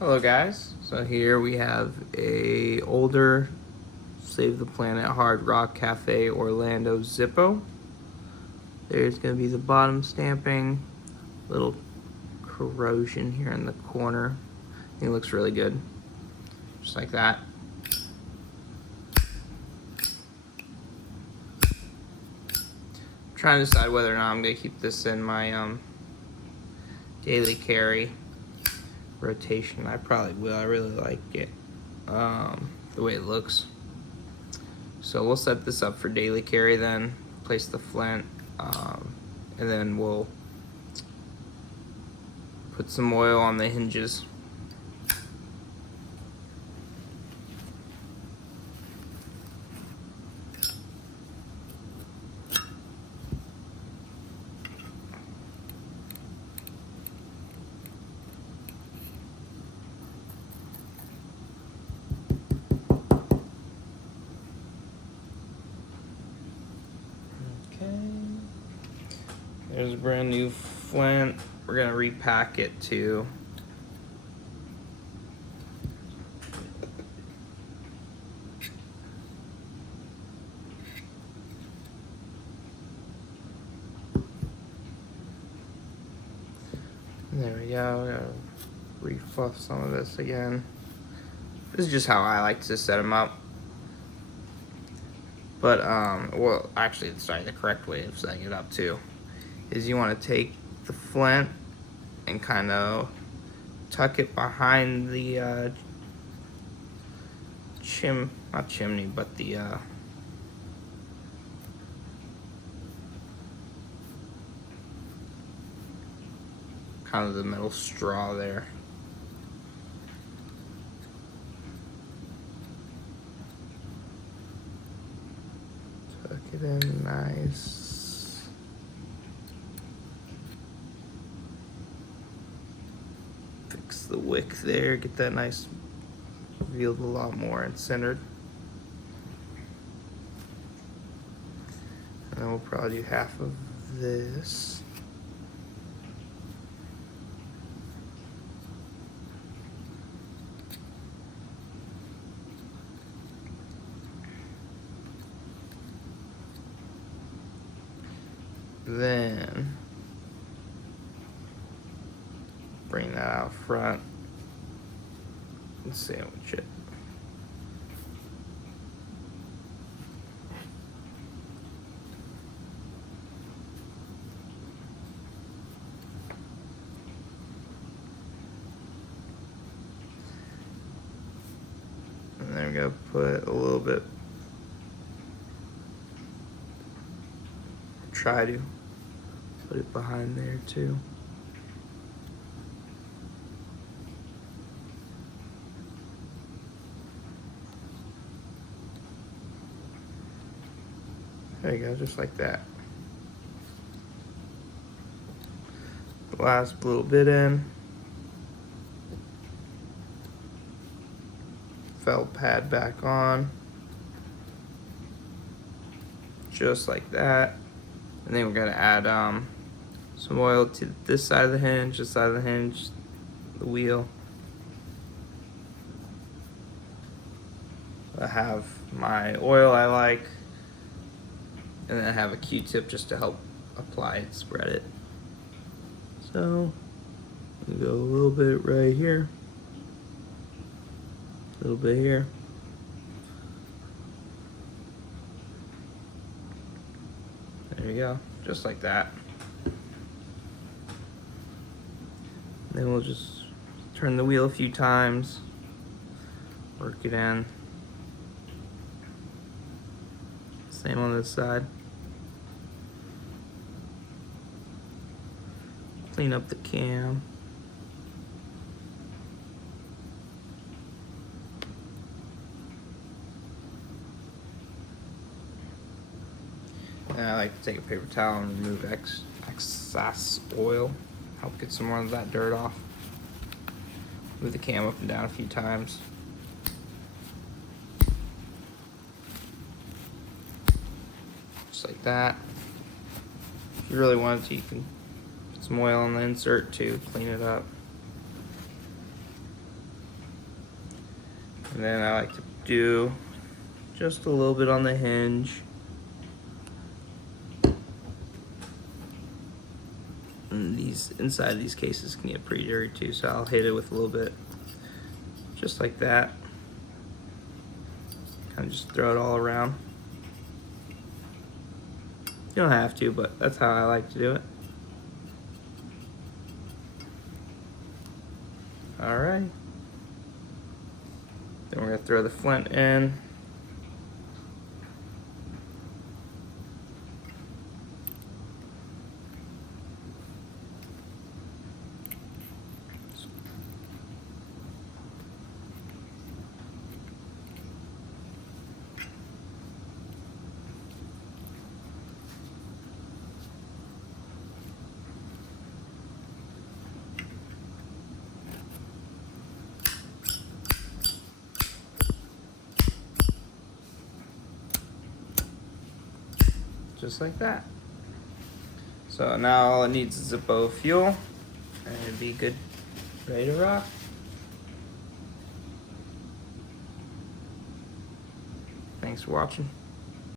Hello guys, so here we have a older Save the Planet Hard Rock Cafe Orlando Zippo. There's going to be the bottom stamping, little corrosion here in the corner. I think it looks really good, just like that. I'm trying to decide whether or not I'm going to keep this in my daily carry rotation. I probably will. I really like it, the way it looks. So we'll set this up for daily carry, then place the flint, and then we'll put some oil on the hinges. There's a brand new flint. We're gonna repack it too. There we go. We gotta refluff some of this again. This is just how I like to set them up. But well, actually, sorry, the correct way of setting it up too is you want to take the flint and kind of tuck it behind the not chimney, but the kind of the metal straw there. Tuck it in nice. Fix the wick there, get that nice revealed a lot more and centered. And then we'll probably do half of this. Then bring that out front and sandwich it. And then we're gonna put a little bit, try to put it behind there too. There you go, just like that. The last little bit in. Felt pad back on. Just like that. And then we're gonna add some oil to this side of the hinge, this side of the hinge, the wheel. I have my oil I like, and then I have a Q-tip just to help apply it, spread it. So, we go a little bit right here, a little bit here. There you go, just like that. Then we'll just turn the wheel a few times, work it in. Same on this side. Clean up the cam. And I like to take a paper towel and remove excess oil. Help get some more of that dirt off. Move the cam up and down a few times. Just like that. If you really wanted to, you can put some oil on the insert to clean it up. And then I like to do just a little bit on the hinge. And these inside of these cases can get pretty dirty too, so I'll hit it with a little bit, just like that. Kind of just throw it all around. You don't have to, but that's how I like to do it. Alright. Then we're going to throw the flint in. Just like that. So now all it needs is Zippo fuel, and it'd be good, ready to rock. Thanks for watching.